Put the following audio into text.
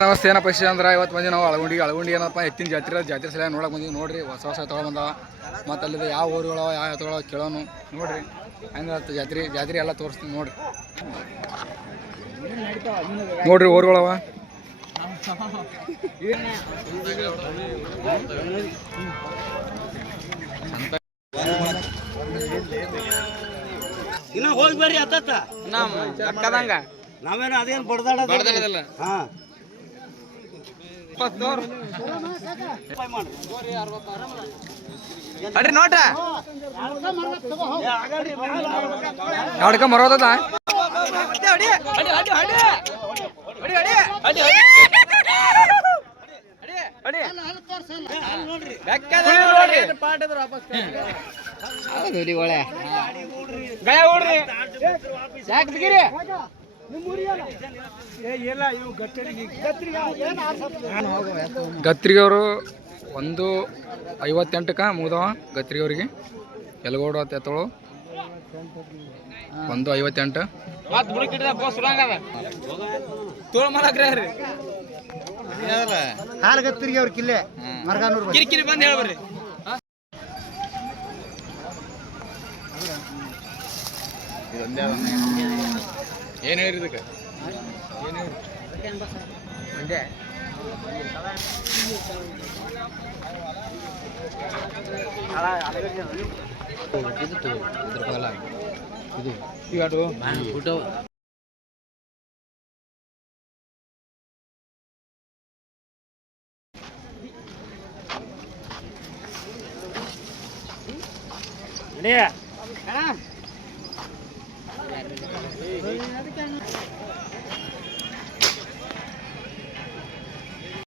ನಮಸ್ತೆ ಏನಪ್ಪ ವಿಷಯ ಅಂದ್ರೆ ಇವತ್ತು ಬಂದು ನಾವು ಅಳಗುಂಡಿ ಏನಪ್ಪ ಎತ್ತಿನ ಜಾತ್ರೆ ಸಲ ನೋಡಕ್ಕೆ ಬಂದೀವಿ ನೋಡ್ರಿ ಹೊಸ ತೊಗೊಂಬಂದಾವ ಮತ್ತು ಅಲ್ಲಿದೆ ಯಾವ ಊರುಗಳ ಯಾವ ಎತ್ತುಗಳ ಕೇಳೋನು ನೋಡ್ರಿ ಹಂಗೆ ಜಾತ್ರೆ ಎಲ್ಲ ತೋರಿಸ್ತೀನಿ ನೋಡ್ರಿ ಊರುಗಳವ ಇನ್ನ ಹೋಗಿ ಬರ್ರಿ ಅತ್ತ ನಾವೇನು ಅದೇನು ಬಡ್ದಾಡಲ್ಲ ಅಡ್ರಿ ನೋಟ ಯಾವ್ದಕ್ಕ ಮರೋದ ಗತ್ರಿಗೆ ಅವರು 1:58 ಮುಗ್ದವ ಗತ್ರಿಗೆ ಅವ್ರಿಗೆ ಎಲ್ಗೋಡು ಎತ್ತಳು 1:58 ಹಾಲು ಗತ್ತಿರಿಗೆ ಅವ್ರ ಕಿಲ್ಲೆ ಮರ್ಗಾನೂರು ಕಿರಿಕಿರಿ ಬಂದು ಹೇಳ್ಬರ್ರಿ ಏನು ಹೇಳಿರಿ ಇದಕ್ಕೆ